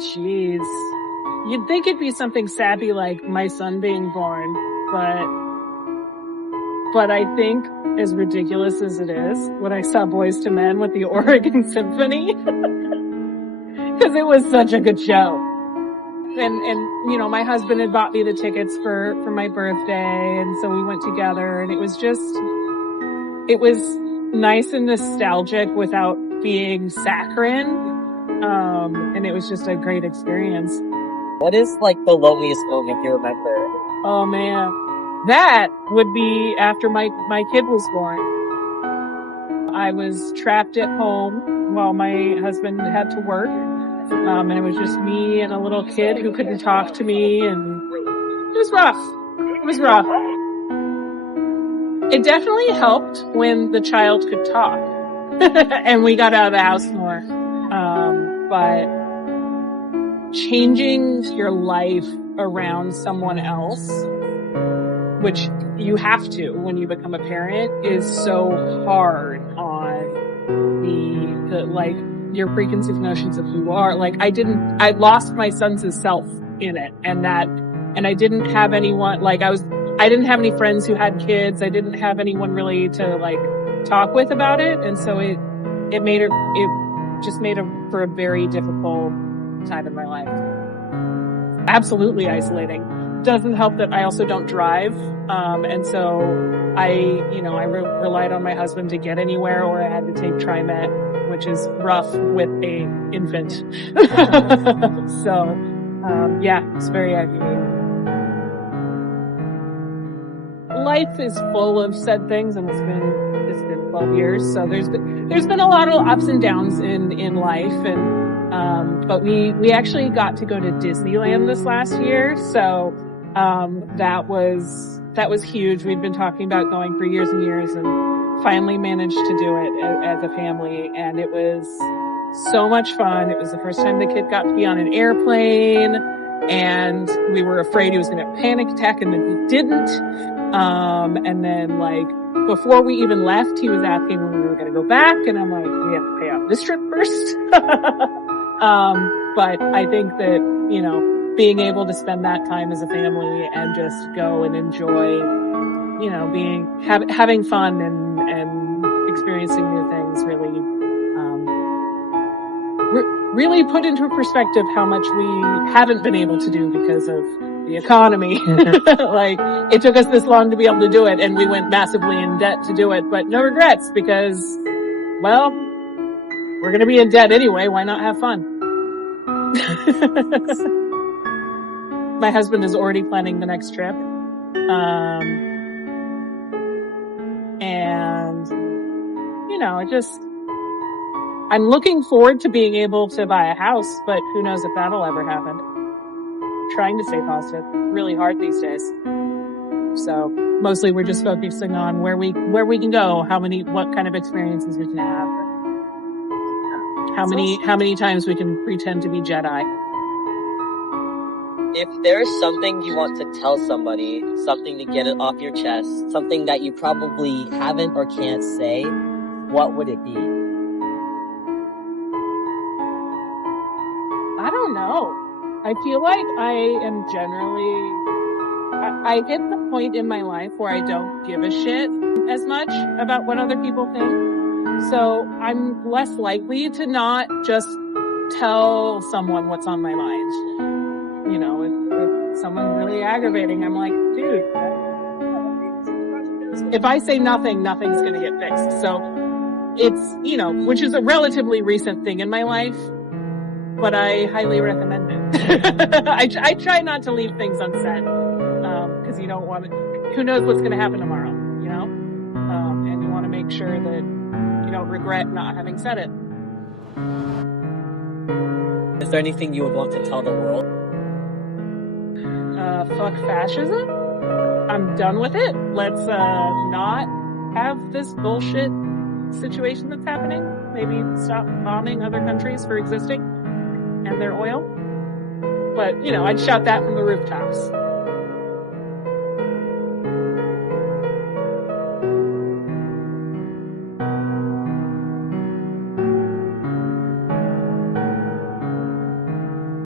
Jeez. You'd think it'd be something sappy like my son being born, but I think, as ridiculous as it is, when I saw Boyz II Men with the Oregon Symphony, because it was such a good show. And, you know, my husband had bought me the tickets for my birthday, and so we went together, and it was nice and nostalgic without being saccharine. And it was just a great experience. What is like the loneliest moment you remember? Oh man. That would be after my kid was born. I was trapped at home while my husband had to work. And it was just me and a little kid who couldn't talk to me, and it was rough. It was rough. It definitely helped when the child could talk and we got out of the house more. But changing your life around someone else, which you have to when you become a parent, is so hard on the like your preconceived notions of who you are. Like I lost my sense of self in it, and I didn't have anyone, like I didn't have any friends who had kids. I didn't have anyone really to like talk with about it. And so it just made for a very difficult time in my life. Absolutely isolating. Doesn't help that I also don't drive. And so I relied on my husband to get anywhere, or I had to take TriMet, which is rough with a infant. So, yeah, it's very aggravating. Life is full of sad things, and it's been 12 years. So there's been a lot of ups and downs in life, and, but we actually got to go to Disneyland this last year. So, that was huge. We'd been talking about going for years and years, and finally managed to do it as a family. And it was so much fun. It was the first time the kid got to be on an airplane, and we were afraid he was going to have a panic attack, and then he didn't. And then like before we even left, he was asking when we were going to go back, and I'm like, we have to pay off this trip first. But I think that, you know, being able to spend that time as a family and just go and enjoy, you know, having fun and experiencing new things really put into perspective how much we haven't been able to do because of the economy. Like, it took us this long to be able to do it, and we went massively in debt to do it, but no regrets because, well, we're going to be in debt anyway. Why not have fun? My husband is already planning the next trip. And, you know, I'm looking forward to being able to buy a house, but who knows if that'll ever happen. Trying to stay positive. It's really hard these days. So mostly we're just focusing on where we can go, what kind of experiences we can have, how many times we can pretend to be Jedi. If there's something you want to tell somebody, something to get it off your chest, something that you probably haven't or can't say, what would it be? I don't know. I feel like I am generally, I hit the point in my life where I don't give a shit as much about what other people think. So I'm less likely to not just tell someone what's on my mind. You know, if someone's really aggravating, I'm like, dude, if I say nothing, nothing's going to get fixed. So it's, you know, which is a relatively recent thing in my life, but I highly recommend it. I try not to leave things unsaid, cause you don't want to, who knows what's going to happen tomorrow, you know? And you want to make sure that you don't regret not having said it. Is there anything you would want to tell the world? Fuck fascism. I'm done with it. Let's, not have this bullshit situation that's happening. Maybe stop bombing other countries for existing and their oil. But, you know, I'd shout that from the rooftops.